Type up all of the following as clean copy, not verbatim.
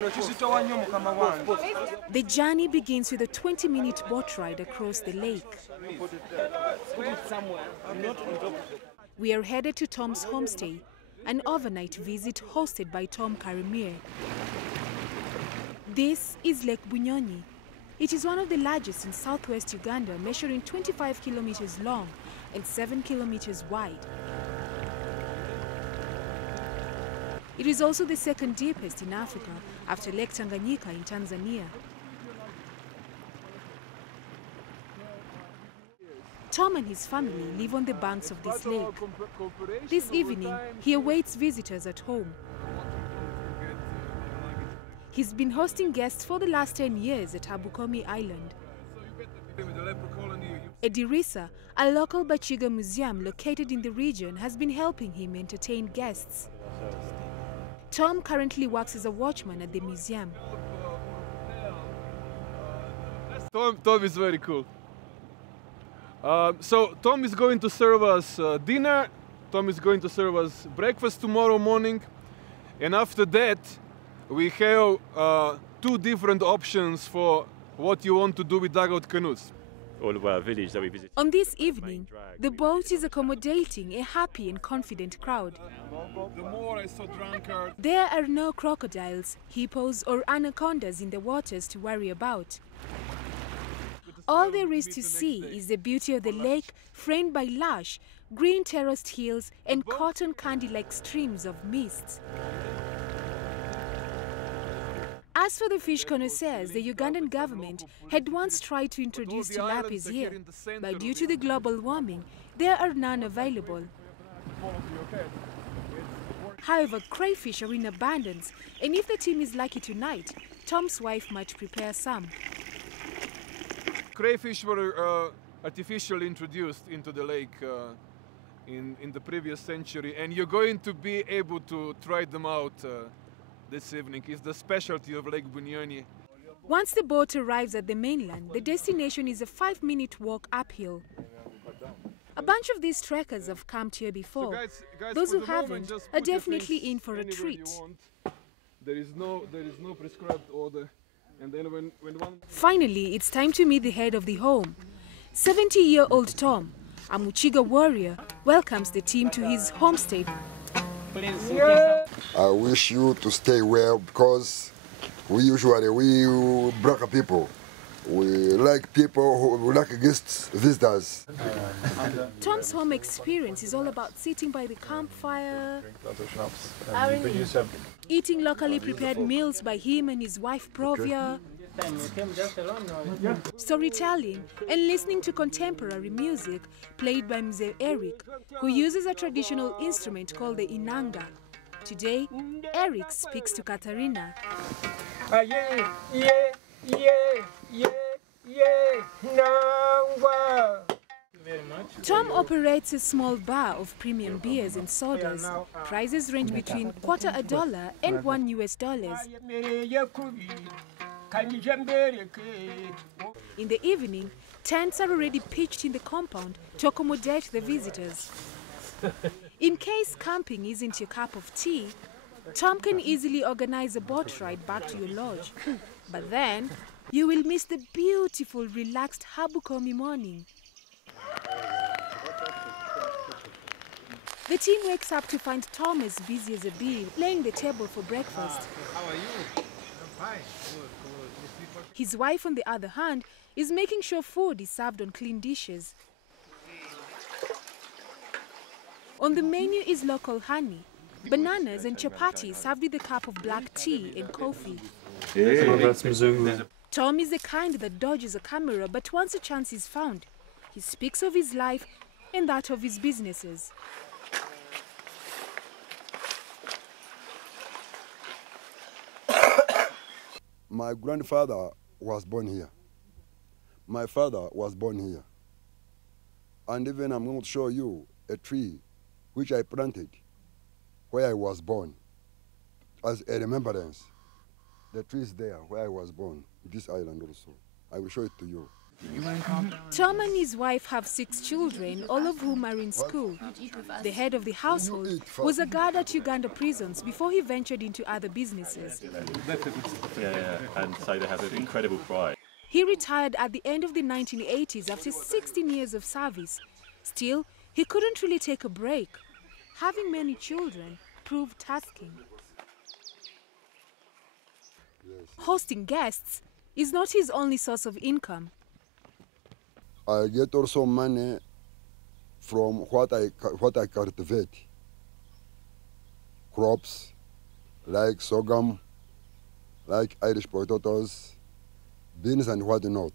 The journey begins with a 20-minute boat ride across the lake. We are headed to Tom's homestay, an overnight visit hosted by Tom Karimir. This is Lake Bunyonyi. It is one of the largest in southwest Uganda, measuring 25 kilometers long and 7 kilometers wide. It is also the second deepest in Africa after Lake Tanganyika in Tanzania. Tom and his family live on the banks of this lake. This evening, he awaits visitors at home. He's been hosting guests for the last 10 years at Habukomi Island. Edirisa, a local Bachiga museum located in the region, has been helping him entertain guests. Tom currently works as a watchman at the museum. Tom is very cool. So Tom is going to serve us dinner, Tom is going to serve us breakfast tomorrow morning, and after that we have two different options for what you want to do with dugout canoes. All of our village that we visit. On this evening, the boat is accommodating a happy and confident crowd. The more I saw drunkard. There are no crocodiles, hippos or anacondas in the waters to worry about. All there is to see is the beauty of the lake, framed by lush, green terraced hills and cotton candy-like streams of mist. As for the fish connoisseurs, the Ugandan government had once tried to introduce tilapias here, but due to the global warming, there are none available. However, crayfish are in abundance, and if the team is lucky tonight, Tom's wife might prepare some. Crayfish were artificially introduced into the lake in the previous century, and you're going to be able to try them out this evening. It's the specialty of Lake Bunyonyi. Once the boat arrives at the mainland, the destination is a 5-minute walk uphill. A bunch of these trekkers have camped here before. So those who haven't are definitely in for a treat. There is no prescribed order. And then when one... Finally, it's time to meet the head of the home. 70-year-old Tom, a Muchiga warrior, welcomes the team to his homestay. I wish you to stay well because we black people. We like people who like guests, visitors. Tom's home experience is all about sitting by the campfire, eating locally prepared meals by him and his wife Provia, storytelling and listening to contemporary music played by Mzee Eric, who uses a traditional instrument called the inanga. Today, Eric speaks to Katharina. Tom operates a small bar of premium beers and sodas. Prices range between $0.25 and $1. In the evening, tents are already pitched in the compound to accommodate the visitors. In case camping isn't your cup of tea, Tom can easily organize a boat ride back to your lodge. But then, you will miss the beautiful, relaxed Habukomi morning. The team wakes up to find Tom as busy as a bee, laying the table for breakfast. How are you? I'm fine. Good. His wife, on the other hand, is making sure food is served on clean dishes. On the menu is local honey, bananas and chapati served with a cup of black tea and coffee. Tom is the kind that dodges a camera, but once a chance is found, he speaks of his life and that of his businesses. My grandfather was born here. My father was born here. And even I'm going to show you a tree which I planted where I was born as a remembrance. The tree is there where I was born, this island also. I will show it to you. Tom and his wife have 6 children, all of whom are in school. The head of the household was a guard at Uganda prisons before he ventured into other businesses. Yeah, and so they have an incredible pride. He retired at the end of the 1980s after 16 years of service. Still, he couldn't really take a break. Having many children proved tasking. Hosting guests is not his only source of income. I get also money from what I cultivate. Crops like sorghum, like Irish potatoes, beans and whatnot.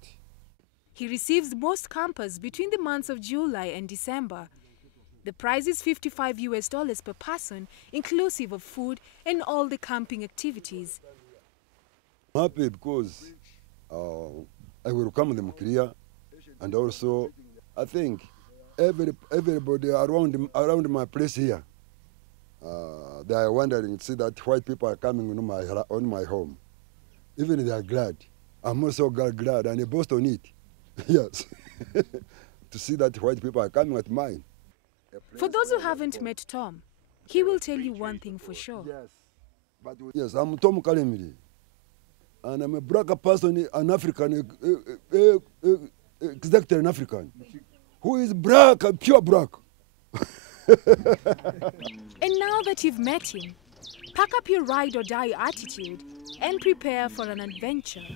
He receives most campers between the months of July and December. The price is $55 per person, inclusive of food and all the camping activities. I'm happy because I welcome them here, and also I think everybody around my place here, they are wondering to see that white people are coming on my home. Even they are glad. I'm also glad and boast on it. Yes, to see that white people are coming at mine. For those who haven't met Tom, he will tell you one thing for sure. Yes, I'm Tom Kalemiri, and I'm a black person, an African, exactly an African, who is black, pure black. And now that you've met him, pack up your ride or die attitude and prepare for an adventure.